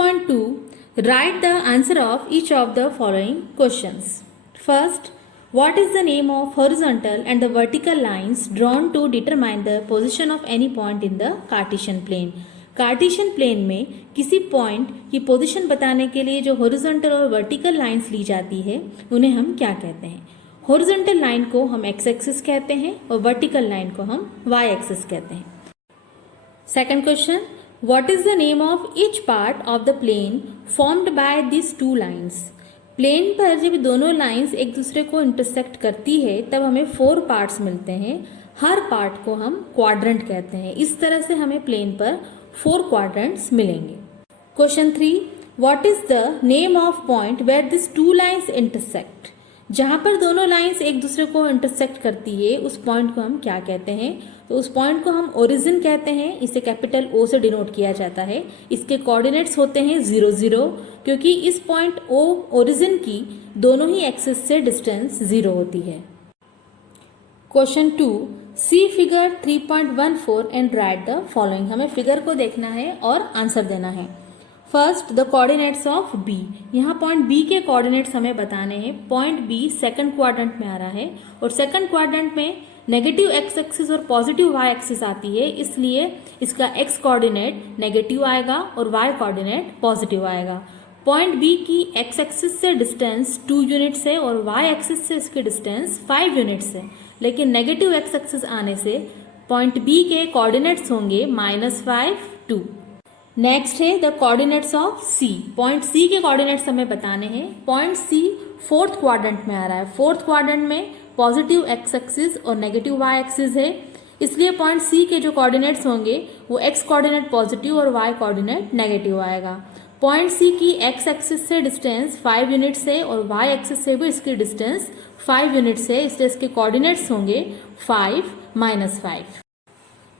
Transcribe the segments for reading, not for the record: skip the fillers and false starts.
3.2 Write the answer of each of the following questions. First, what is the name of horizontal and the vertical lines drawn to determine the position of any point in the Cartesian plane? Cartesian plane में किसी point की position बताने के लिए जो horizontal और vertical lines ली जाती है उन्हें हम क्या कहते हैं? हॉरिजॉन्टल लाइन को हम एक्स एक्सिस कहते हैं और वर्टिकल लाइन को हम वाई एक्सिस कहते हैं. Second question, what is the name of each part of the plane formed by this two lines? Plane पर जब दोनों लाइंस एक दूसरे को इंटरसेक्ट करती है तब हमें 4 पार्ट्स मिलते हैं. हर पार्ट को हम क्वाड्रेंट कहते हैं. इस तरह से हमें प्लेन पर 4 क्वाड्रेंट्स मिलेंगे. Question 3, what is the name of point where this two lines intersect? जहां पर दोनों लाइंस एक दूसरे को इंटरसेक्ट करती है उस पॉइंट को हम क्या कहते हैं? तो उस पॉइंट को हम ओरिजिन कहते हैं. इसे कैपिटल O से डिनोट किया जाता है. इसके कोऑर्डिनेट्स होते हैं 0 0 क्योंकि इस पॉइंट O ओरिजिन की दोनों ही एक्सिस से डिस्टेंस 0 होती है. Question 2, see figure 3.14 and write the following. हमें फिगर को देखना है और आंसर देना है. First, the coordinates of B. यहाँ पॉइंट बी के कोऑर्डिनेट्स हमें बताने हैं. पॉइंट बी सेकंड क्वाड्रेंट में आ रहा है और सेकंड क्वाड्रेंट में नेगेटिव एक्स एक्सिस और पॉजिटिव वाई एक्सिस आती है, इसलिए इसका एक्स कोऑर्डिनेट नेगेटिव आएगा और वाई कोऑर्डिनेट पॉजिटिव आएगा. पॉइंट बी की एक्स एक्सिस से डिस्टेंस 2 यूनिट्स है और वाई एक्सिस से इसकी डिस्टेंस 5 यूनिट्स है, लेकिन नेगेटिव एक्स एक्सिस आने से पॉइंट बी के कोऑर्डिनेट्स होंगे -5 2. नेक्स्ट है the coordinates of C. Point C के कोऑर्डिनेट्स हमें बताने हैं. पॉइंट सी फोर्थ क्वाड्रेंट में आ रहा है. फोर्थ क्वाड्रेंट में पॉजिटिव एक्स एक्सिस और नेगेटिव वाई एक्सिस है, इसलिए पॉइंट सी के जो कोऑर्डिनेट्स होंगे वो एक्स कोऑर्डिनेट पॉजिटिव और वाई कोऑर्डिनेट नेगेटिव आएगा. पॉइंट सी की एक्स एक्सिस से डिस्टेंस 5 यूनिट्स है और वाई एक्सिस से भी इसकी डिस्टेंस 5 यूनिट्स है, इसलिए इसके कोऑर्डिनेट्स होंगे 5 -5.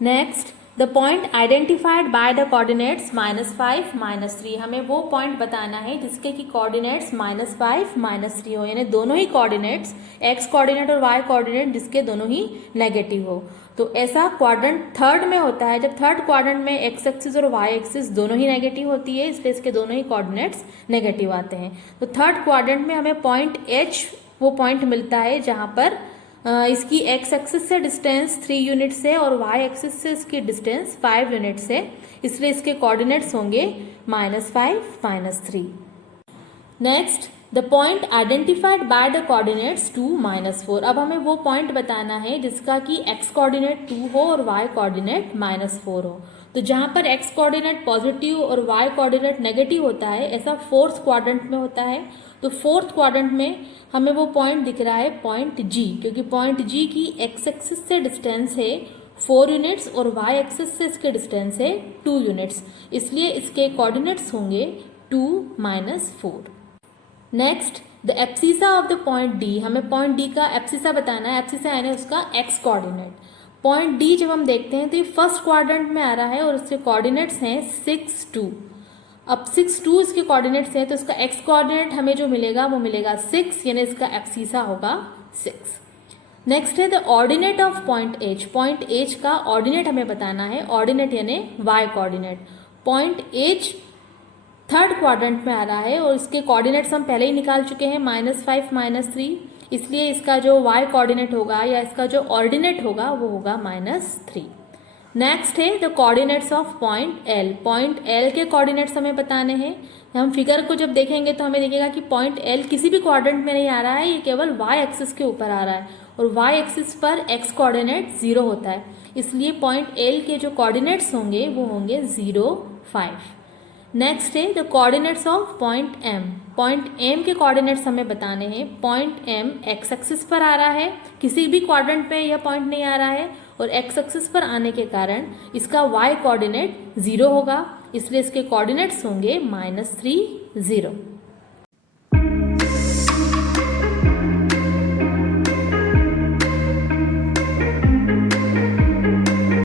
Next, the point identified by the coordinates -5 -3. हमें वो पॉइंट बताना है जिसके की कोऑर्डिनेट्स -5 -3 हो, यानी दोनों ही कोऑर्डिनेट्स एक्स कोऑर्डिनेट और वाई कोऑर्डिनेट जिसके दोनों ही नेगेटिव हो. तो ऐसा क्वाड्रेंट थर्ड में होता है जब थर्ड क्वाड्रेंट में एक्स एक्सिस और वाई एक्सिस दोनों ही नेगेटिव होती है, इसलिए इसके दोनों ही कोऑर्डिनेट्स नेगेटिव आते हैं. तो थर्ड क्वाड्रेंट में हमें पॉइंट H वो पॉइंट मिलता है जहां पर इसकी एक्स एक्सिस से डिस्टेंस 3 यूनिट्स है और वाई एक्सिस से इसकी डिस्टेंस 5 यूनिट्स है, इसलिए इसके कोऑर्डिनेट्स होंगे -5 -3. Next, the point identified by the coordinates 2 -4. अब हमें वो पॉइंट बताना है जिसका कि एक्स कोऑर्डिनेट 2 हो और वाई कोऑर्डिनेट -4 हो. तो जहां पर एक्स कोऑर्डिनेट पॉजिटिव और वाई कोऑर्डिनेट नेगेटिव होता है ऐसा फोर्थ क्वाड्रेंट में होता है. तो फोर्थ क्वाड्रेंट में हमें वो पॉइंट दिख रहा है पॉइंट जी, क्योंकि पॉइंट जी की एक्स एक्सिस से डिस्टेंस है 4 यूनिट्स और वाई एक्सिस से इसके डिस्टेंस है 2 यूनिट्स, इसलिए इसके कोऑर्डिनेट्स होंगे 2 -4. Next, the abscissa of the point D. हमें पॉइंट डी का एब्सिसा बताना है. एब्सिसा यानी उसका एक्स कोऑर्डिनेट. पॉइंट डी जब हम देखते हैं तो ये फर्स्ट क्वाड्रेंट में आ रहा है और उसके कोऑर्डिनेट्स हैं 6 2. अब 6 2 इसके कोऑर्डिनेट्स हैं तो इसका एक्स कोऑर्डिनेट हमें जो मिलेगा वो मिलेगा 6, यानी इसका एब्सिसा होगा 6. नेक्स्ट है the ordinate of point H. Point H का ऑर्डिनेट हमें बताना है. ऑर्डिनेट यानी Y coordinate. Point H third quadrant में आ रहा है और इसके कोऑर्डिनेट्स हम पहले ही निकाल चुके हैं -5 -3, इसलिए इसका जो वाई कोऑर्डिनेट होगा या इसका जो ऑर्डिनेट होगा वो होगा -3. नेक्स्ट है the coordinates of point L. Point L के कोऑर्डिनेट्स हमें बताने हैं. हम फिगर को जब देखेंगे तो हमें दिखेगा कि पॉइंट एल किसी भी क्वाड्रेंट में नहीं आ रहा है, ये केवल वाई एक्सिस के ऊपर आ रहा है और वाई एक्सिस पर एक्स कोऑर्डिनेट 0 होता है, इसलिए पॉइंट एल के जो कोऑर्डिनेट्स होंगे वो होंगे 0 5. नेक्स्ट है the coordinates of point M. Point M के कोऑर्डिनेट्स हमें बताने हैं. पॉइंट एम एक्स एक्सिस पर आ रहा है, किसी भी क्वाड्रेंट में यह पॉइंट नहीं आ रहा है और एक्स एक्सिस पर आने के कारण इसका वाई कोऑर्डिनेट 0 होगा, इसलिए इसके कोऑर्डिनेट्स होंगे -3 0.